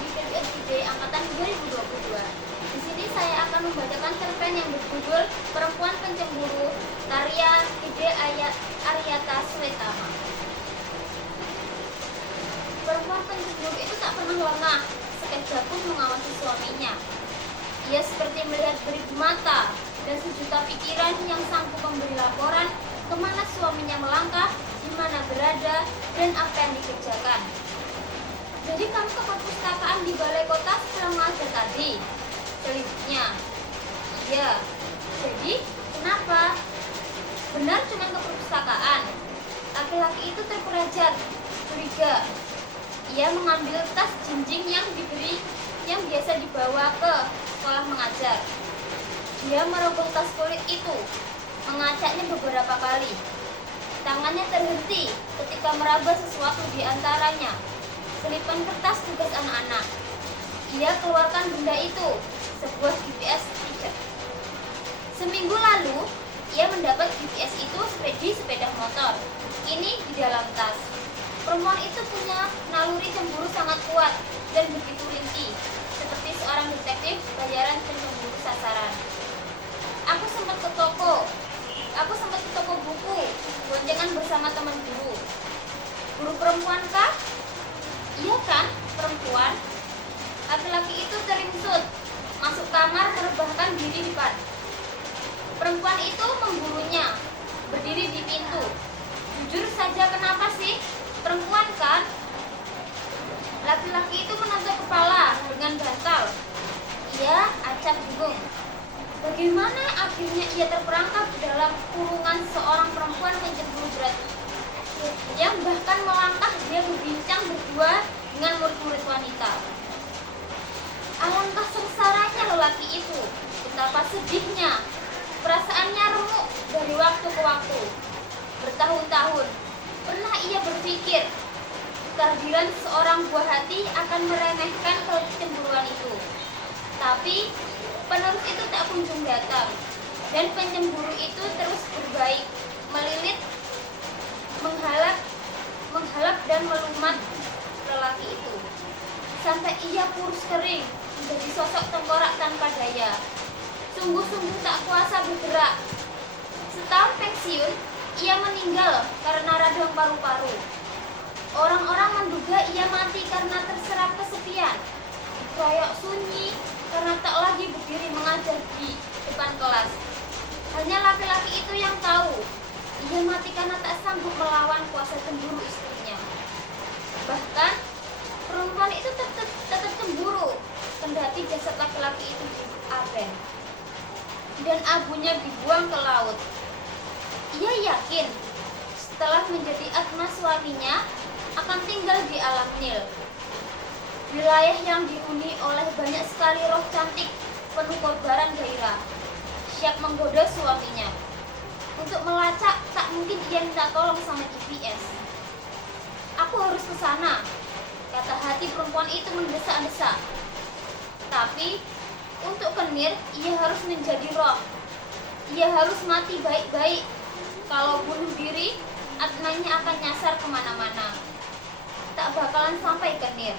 di PPSID Angkatan 2022. Di sini saya akan membacakan cerpen yang berjudul Perempuan Pencemburu karya Ide Aryata Swetama. Perempuan pencemburu itu tak pernah lengah sekejap pun mengawasi suaminya. Ia seperti melihat beribu mata dan sejuta pikiran yang sanggup memberi laporan kemana suaminya melangkah, di mana berada, dan apa yang dikerjakan. Jadi kamu ke perpustakaan di balai kota setelah mengajar tadi? Selanjutnya, iya. Jadi, kenapa? Benar cuma ke perpustakaan. Laki-laki itu terperanjat, curiga. Ia mengambil tas jinjing yang biasa dibawa ke sekolah mengajar. Dia merogoh tas kulit itu, mengacaknya beberapa kali. Tangannya terhenti ketika meraba sesuatu di antaranya. Selipan kertas tugas anak-anak. Ia keluarkan benda itu, sebuah GPS pijat. Seminggu lalu, ia mendapat GPS itu di sepeda motor. Ini di dalam tas. Perempuan itu punya naluri cemburu sangat kuat dan begitu rinci, seperti seorang detektif bayaran pencemburu sasaran. Aku sempat ke toko buku, boncengan bersama teman guru. Guru perempuan kah? Iya kan, perempuan. Laki-laki itu teringsut, masuk kamar merebahkan diri di depan. Perempuan itu memburunya, berdiri di pintu. Jujur saja, kenapa sih? Perempuan kan? Laki-laki itu menonjok kepala dengan bantal. Ia acak bingung. Bagaimana akhirnya ia terperangkap dalam kurungan seorang perempuan pencemburu berat yang bahkan melangkah dia berbincang berdua dengan murid-murid wanita. Alangkah sengsaranya lelaki itu, betapa sedihnya. Perasaannya remuk dari waktu ke waktu. Bertahun-tahun, pernah ia berpikir kehadiran seorang buah hati akan meremehkan kecemburuan itu. Tapi penerus itu tak kunjung datang, dan pencemburu itu terus berbaik, melilit, menghalap dan melumat lelaki itu, sampai ia kurus kering, menjadi sosok tengkorak tanpa daya. Sungguh-sungguh tak kuasa bergerak. Setahun pensiun, ia meninggal karena radang paru-paru. Orang-orang menduga ia mati karena terserap kesepian, dikeroyok sunyi karena tak lagi berdiri mengajar di depan kelas. Hanya laki-laki itu yang tahu, ia mati karena tak sanggup melawan kuasa cemburu istrinya. Bahkan, perempuan itu tetap cemburu, kendati jasad laki-laki itu diaben dan abunya dibuang ke laut. Ia yakin setelah menjadi atma suaminya akan tinggal di alam Nil, wilayah yang dihuni oleh banyak sekali roh cantik penuh kobaran gairah, siap menggoda suaminya. Untuk melacak tak mungkin ia minta tolong sama GPS. Aku harus ke sana, kata hati perempuan itu mendesak-desak. Tapi untuk kenir, ia harus menjadi roh. Ia harus mati baik-baik. Kalau bunuh diri, atmanya akan nyasar kemana-mana. Tak bakalan sampai kenir.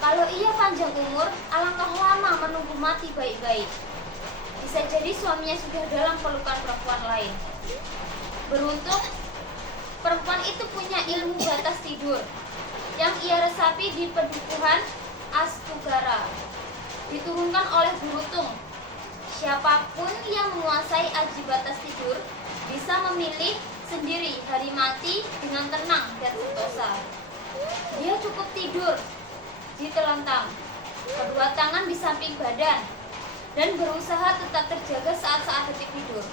Kalau ia panjang umur, alangkah lama menunggu mati baik-baik. Bisa jadi suaminya sudah dalam pelukan perempuan lain. Beruntung, perempuan itu punya ilmu batas tidur yang ia resapi di pedukuhan Astugara. Diturunkan oleh Guru Tung. Siapapun yang menguasai aji batas tidur bisa memilih sendiri hari mati dengan tenang dan sentosa. Dia cukup tidur di telentang, kedua tangan di samping badan, dan berusaha tetap terjaga saat-saat detik tidur.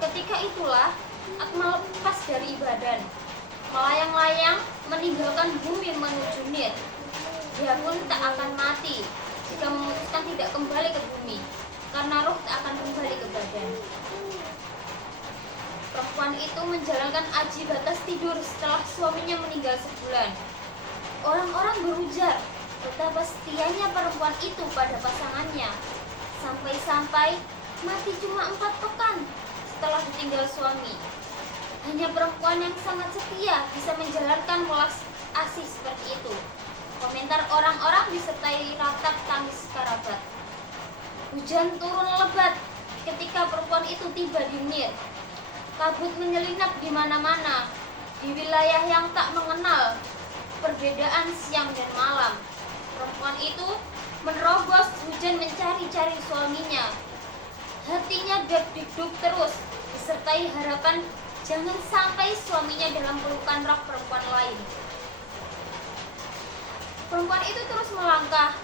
Ketika itulah Akmal lepas dari badan, melayang-layang meninggalkan bumi menuju Nil. Dia pun tak akan mati jika memutuskan tidak kembali ke bumi, karena roh tak akan kembali ke badan. Perempuan itu menjalankan aji batas tidur setelah suaminya meninggal sebulan. Orang-orang berujar betapa setianya perempuan itu pada pasangannya, sampai-sampai mati cuma 4 pekan setelah ditinggal suami. Hanya perempuan yang sangat setia bisa menjalankan asih seperti itu. Komentar orang-orang disertai ratap tangis kerabat. Hujan turun lebat ketika perempuan itu tiba di Mir. Kabut menyelinap di mana-mana, di wilayah yang tak mengenal perbedaan siang dan malam. Perempuan itu menerobos hujan mencari-cari suaminya. Hatinya deg-degdug terus, disertai harapan jangan sampai suaminya dalam pelukan rak perempuan lain. Perempuan itu terus melangkah.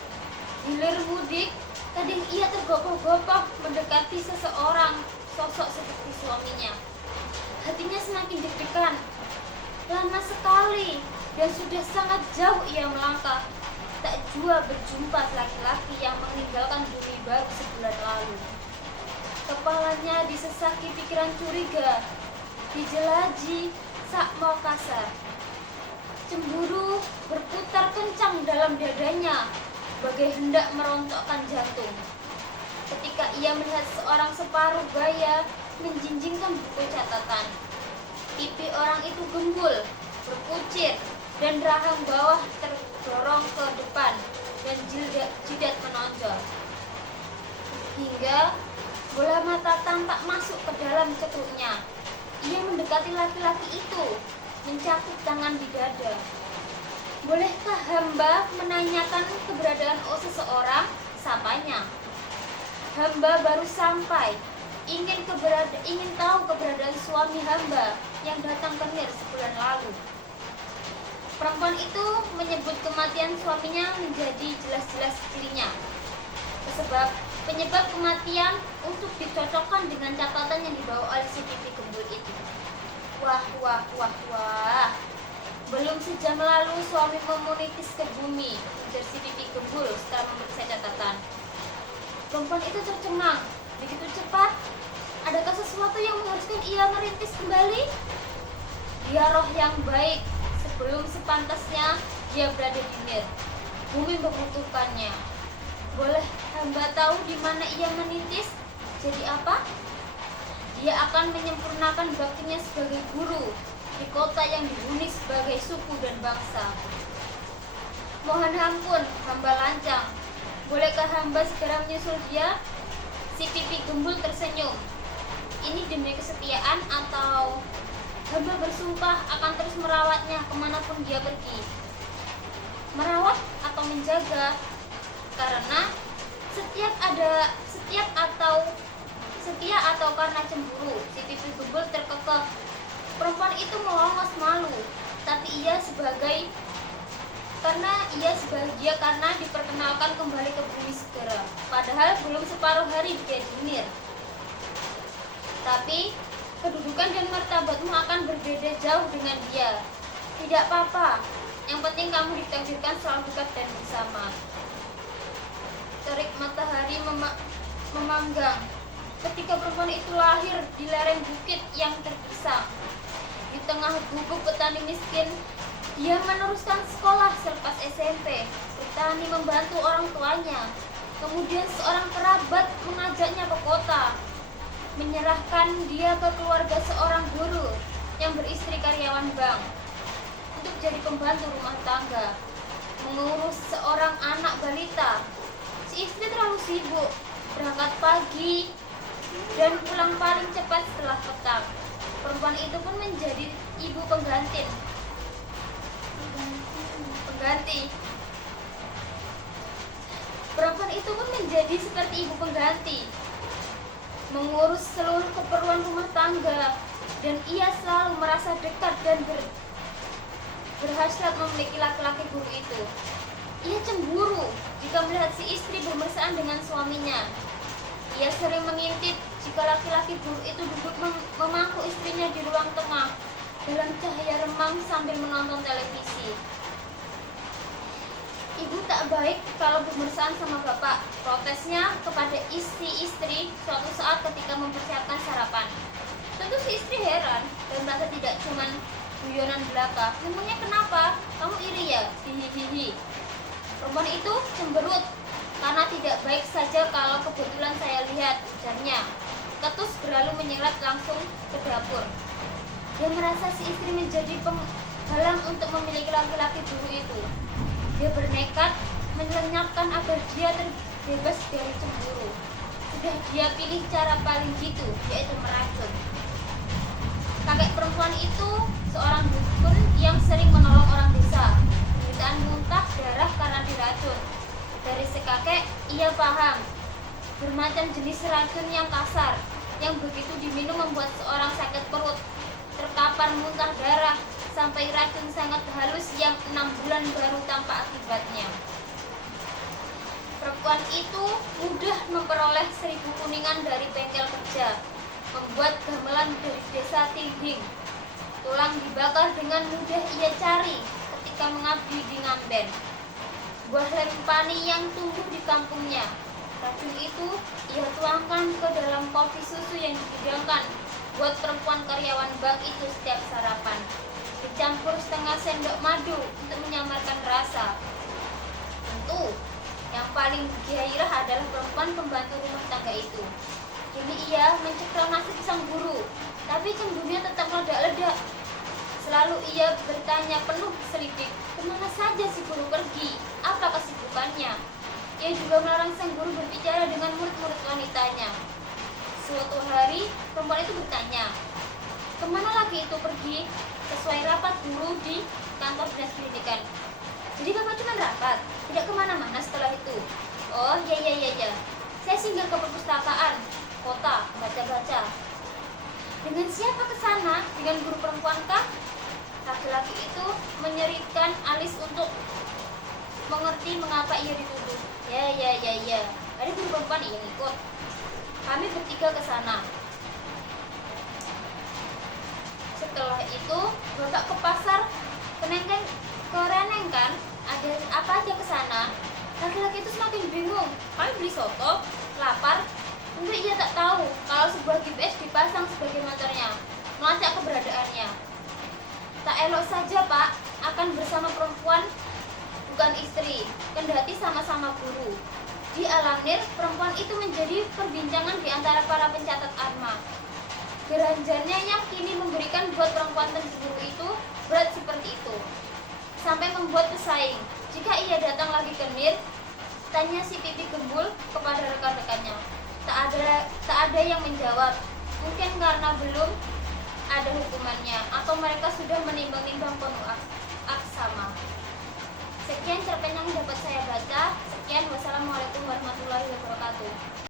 Hilir mudik, kadang ia tergopoh-gopoh mendekati seseorang sosok seperti suaminya. Hatinya semakin deg-degan. Lama sekali dan sudah sangat jauh ia melangkah. Tak jua berjumpa laki-laki yang meninggalkan bumi baru sebulan lalu. Kepalanya disesaki pikiran curiga, dijelaji sak mau kasar. Cemburu berputar kencang dalam dadanya, bagai hendak merontokkan jantung. Ketika ia melihat seorang separuh baya menjinjingkan buku catatan. Pipi orang itu gembul, berkucir, dan rahang bawah terdorong ke depan, dan jidat menonjol. Hingga bola mata tampak masuk ke dalam cetuknya. Ia mendekati laki-laki itu, mencapuk tangan di dada. Bolehkah hamba menanyakan keberadaan seseorang? Sapanya. Hamba baru sampai. Ingin tahu keberadaan suami hamba yang datang ke Mir sebulan lalu. Perempuan itu menyebut kematian suaminya menjadi jelas-jelas dirinya. Penyebab kematian untuk dicocokkan dengan catatan yang dibawa oleh si pipi gembul itu. Wah. Belum sejam lalu suami memunitis ke bumi, ujar si pipi gembul setelah memeriksa catatan. Perempuan itu tercengang. Begitu cepat, adakah sesuatu yang mengharuskan ia merintis kembali? Dia roh yang baik, sebelum sepantasnya dia berada di Mir. Bumi membutuhkannya. Boleh hamba tahu di mana ia menitis? Jadi apa? Dia akan menyempurnakan baktinya sebagai guru di kota yang dihuni sebagai suku dan bangsa. Mohon ampun, hamba lancang. Bolehkah hamba segera menyusul dia? Si pipi gembul tersenyum. Ini demi kesetiaan atau hamba bersumpah akan terus merawatnya kemanapun dia pergi? Merawat atau menjaga? Karena setia atau karena cemburu, si pipi gembul terkekeh. Perempuan itu melongos malu, tapi ia sebahagia karena diperkenalkan kembali ke bumi segera. Padahal belum separuh hari dia di Mir. Tapi kedudukan dan martabatmu akan berbeda jauh dengan dia. Tidak apa-apa, yang penting kamu ditakdirkan selalu dekat dan bersama. Terik matahari memanggang ketika perempuan itu lahir di lereng bukit yang terpisah. Di tengah gubuk petani miskin, dia meneruskan sekolah selepas SMP, bertani membantu orang tuanya. Kemudian seorang kerabat mengajaknya ke kota, menyerahkan dia ke keluarga seorang guru yang beristri karyawan bank untuk jadi pembantu rumah tangga, mengurus seorang anak balita. Si istri terlalu sibuk, berangkat pagi dan pulang paling cepat setelah petang. Perempuan itu pun menjadi ibu pengganti. Perempuan itu pun menjadi seperti ibu pengganti, mengurus seluruh keperluan rumah tangga, dan ia selalu merasa dekat dan berhasrat memiliki laki-laki guru itu. Ia cemburu jika melihat si istri bermesraan dengan suaminya. Ia sering mengintip jika laki-laki guru itu duduk memangku istrinya di ruang tengah dalam cahaya remang sambil menonton televisi. Ibu tak baik kalau bermesraan sama bapak, protesnya kepada istri suatu saat ketika mempersiapkan sarapan. Tentu si istri heran dan merasa tidak cuman guyonan belaka. Memangnya kenapa? Kamu iri ya? Hihihi. Perempuan itu cemberut karena tidak baik saja kalau kebetulan saya lihat, ujarnya. Ketus berlalu menyelat langsung ke dapur. Dia merasa si istri menjadi halang untuk memiliki laki-laki dulu itu. Dia bernekat melenyapkan agar dia terbebas dari cemburu. Sudah dia pilih cara paling jitu, yaitu meracun. Kakek perempuan itu seorang dukun yang sering menolong orang desa. Penderitaan muntah darah karena diracun. Dari si kakek, ia paham bermacam jenis racun yang kasar, yang begitu diminum membuat seorang sakit perut, terkapar muntah darah, sampai racun sangat halus yang 6 bulan baru tanpa akibatnya. Perempuan itu mudah memperoleh 1.000 kuningan dari bengkel kerja, membuat gamelan dari desa Tingging. Tulang dibakar dengan mudah ia cari ketika mengabdi di Ngamben. Buah lempani yang tumbuh di kampungnya. Racun itu ia tuangkan ke dalam kopi susu yang dihidangkan buat perempuan karyawan bank itu setiap sarapan. Dicampur setengah sendok madu untuk menyamarkan rasa. Tentu, yang paling gairah adalah perempuan pembantu rumah tangga itu. Kini ia mencekal nasib sang guru, tapi cemburunya tetap meledak-ledak. Selalu ia bertanya penuh selidik, kemana saja si guru pergi, apa kesibukannya. Ia juga melarang sang guru berbicara dengan murid-murid wanitanya. Suatu hari, perempuan itu bertanya, kemana lagi itu pergi? Sesuai rapat guru di kantor dinas pendidikan. Jadi bapak cuma rapat, tidak kemana-mana setelah itu. Oh, ya. Saya singgah ke perpustakaan kota, baca-baca. Dengan siapa ke sana? Dengan guru perempuan kah? Laki-laki itu menyeripkan alis untuk mengerti mengapa ia dituduh. Ya. Ada guru perempuan yang ikut. Kami bertiga ke sana. Setelah itu, bapak ke pasar Kereneng kan? Ada apa aja ke sana? Laki-laki itu semakin bingung. Kami beli soto, lapar. Tentu ia tak tahu kalau sebuah GPS dipasang sebagai motornya, melacak keberadaannya. Tak elok saja pak, akan bersama perempuan bukan istri, kendati sama-sama guru. Di Alamnir, perempuan itu menjadi perbincangan di antara para pencatat arma. Geranjannya yang kini memberikan buat perempuan cemburu itu berat seperti itu, sampai membuat pesaing. Jika ia datang lagi ke Nir, tanya si pipi gembul kepada rekan-rekannya. Tak ada yang menjawab. Mungkin karena belum ada hukumannya, atau mereka sudah menimbang-nimbang penuh aksama. Sekian cerpen yang dapat saya baca. Sekian, wassalamualaikum warahmatullahi wabarakatuh.